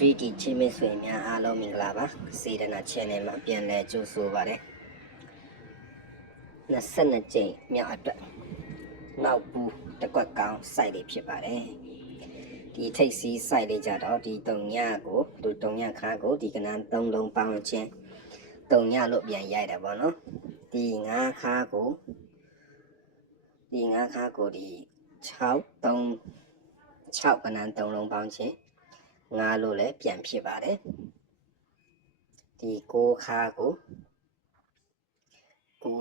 3D ချင်းမဆွေများအားလုံးမင်္ဂလာပါစေတနာ channel မှာပြန်လည်ကြိုဆိုပါရစေ22ကြိမ်မြောက်အတွက်နောက်ဘူးတစ်ကွက်ကောင်း site လေးဖြစ်ပါတယ်ဒီထိပ်စီး site လေးကြတော့ဒီတုံညကိုတုံညခါကိုဒီကနန်း3လုံးပေါင်းချင်းတုံညလို့ပြန်ရိုက်တာပေါ့နော်ဒီ9ခါကိုဒီ6ကနန်း3လုံးပေါင်းချင်း9လို့လည်းပြန်ဖြစ်ပါတယ်ဒီ9ခါကို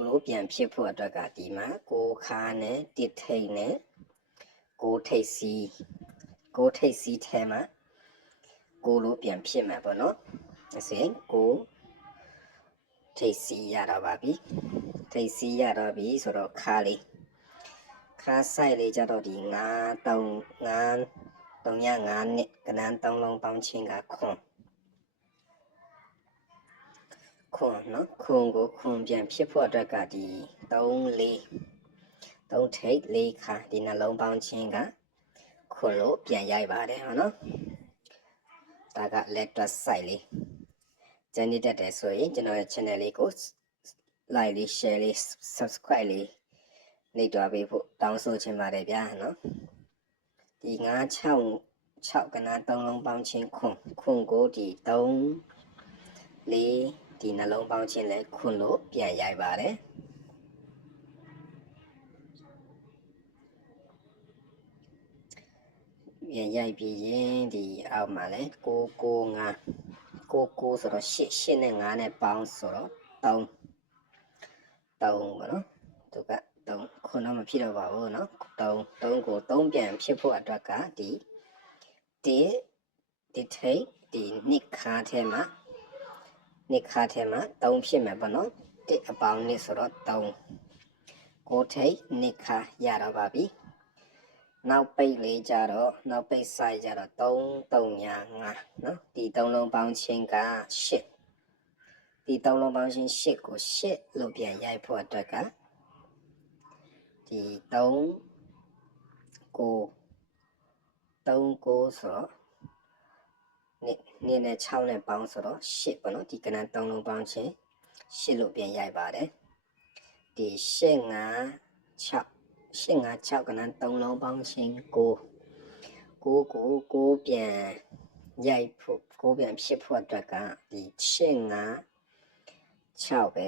လို့ပြန်ဖြစ်ဖို့အတွက်ကဒီမှာ9ခါနဲ့တစ်ထိပ်နဲ့9ထိပ်စီးထဲမှာ9လို့ပြန်ဖြစ်မှာပေါ့နော်ဒါဆိုရင်9ထိပ်စီးရတော့ပါပြီထိပ်စီးရတော့ပြီဆိုတော့ခါဆိုင်လေးကြတော့ဒီ9 3 5နဲ့ကနန်း3လုံးပေါင်းချင်းကခွန်နော်ခွန်ကိုခွန်ပြန်ဖြစ်ဖို့အတွက်ကဒီ3ထိပ်4ခါဒီနှလုံးပေါင်းချင်းကခွန်လို့ပြန်ရိုက်ပါတယ်ဟောနော်ဒါက letter site လေးကျန်နေတတ်တယ်ဆိုရင်ကျွန်တော်ရဲ့ channel လေးကို like လေး share လေး subscribe လေးနှိပ်တွားပေးဖို့တောင်းဆိုချင်ပါတယ်ဗျာနော်ဒီ6ကနန်း3လုံးပေါင်းချင်းခွန်ကိုဒီ3 4ဒီနှလုံးပေါင်းချင်းလဲခွန်လို့ပြန်ရိုက်ပါတယ်ပြန်ရိုက်ပြီးရင်ဒီအောက်မှာလဲ9ဆိုတော့8နဲ့5နဲ့ပေါင်းဆိုတော့3ပေါ့နော်သူက3ခွန်တော့မဖြစ်တော့ပါဘူးเนาะ3ကို3ပြန်ဖြစ်ဖို့အတွက်ကဒီထိပ်ဒီနှစ်ခါထဲမှာ3ဖြစ်မယ်ပေါ့နော်တစ်အပေါင်းနှစ်ဆိုတော့3ကိုထိပ်နှစ်ခါရတော့ပါပြီနောက်ပိတ်လေးကြတော့နောက်ပိတ် size ကြတော့335เนาะဒီ3လုံးပေါင်းချင်းက8ဒီ3လုံးပေါင်းချင်း8ကို8လို့ပြန်ရိုက်ဖို့အတွက်ကဒီ3 9ဆိုတော့နဲ့6နဲ့ပေါင်းဆိုတော့8ပေါ့နော်ဒီကနန်း3လုံးပေါင်းချင်း8လို့ပြန်ရိုက်ပါတယ်ဒီ856ကနန်း3လုံးပေါင်းချင်း9ပြန်ရိုက်ဖို့9ပြန်ဖြစ်ဖို့အတွက်ကဒီ856ပဲ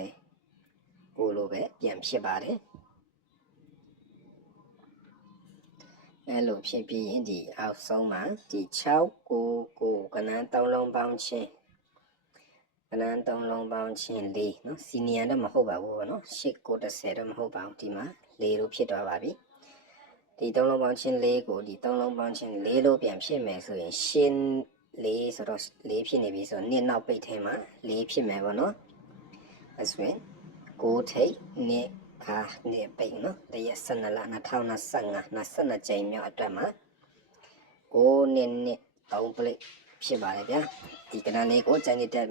9လို့ပဲပြန်ဖြစ်ပါတယ်အဲ့လိုဖြစ်ပြီးရင်ဒီအောက်ဆုံးမှာဒီ6ကနန်း3လုံးပေါင်းချင်း4เนาะစီနီယံတော့မဟုတ်ပါဘူးเนาะ8 9 10တော့မဟုတ်ပါဘူးဒီမှာ4လို့ဖြစ်သွားပါပြီဒီ3လုံးပေါင်းချင်း4ကိုဒီ3လုံးပေါင်းချင်း4လို့ပြန်ဖြစ်မယ်ဆိုရင်ရှင်း4ဆိုတော့4ဖြစ်နေပြီဆိုတော့နှစ်နောက်ပိတ်ထဲမှာ4ဖြစ်မယ်ပေါ့เนาะအဲ့ဆိုရင်9ထိပ်နှစ်ခါနှစ်ပိတ်เนาะတရက်12လ2025 22ကြိမ်မြောက်အတွက်မှာ9နှစ်3ပလိဖြစ်ပါတယ်ဗျာဒီကဏ္ဍလေးကိုကြိုက်နေတဲ့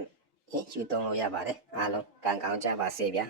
ယူသုံးလို့ရပါတယ်အားလုံးကံကောင်းကြပါစေဗျာ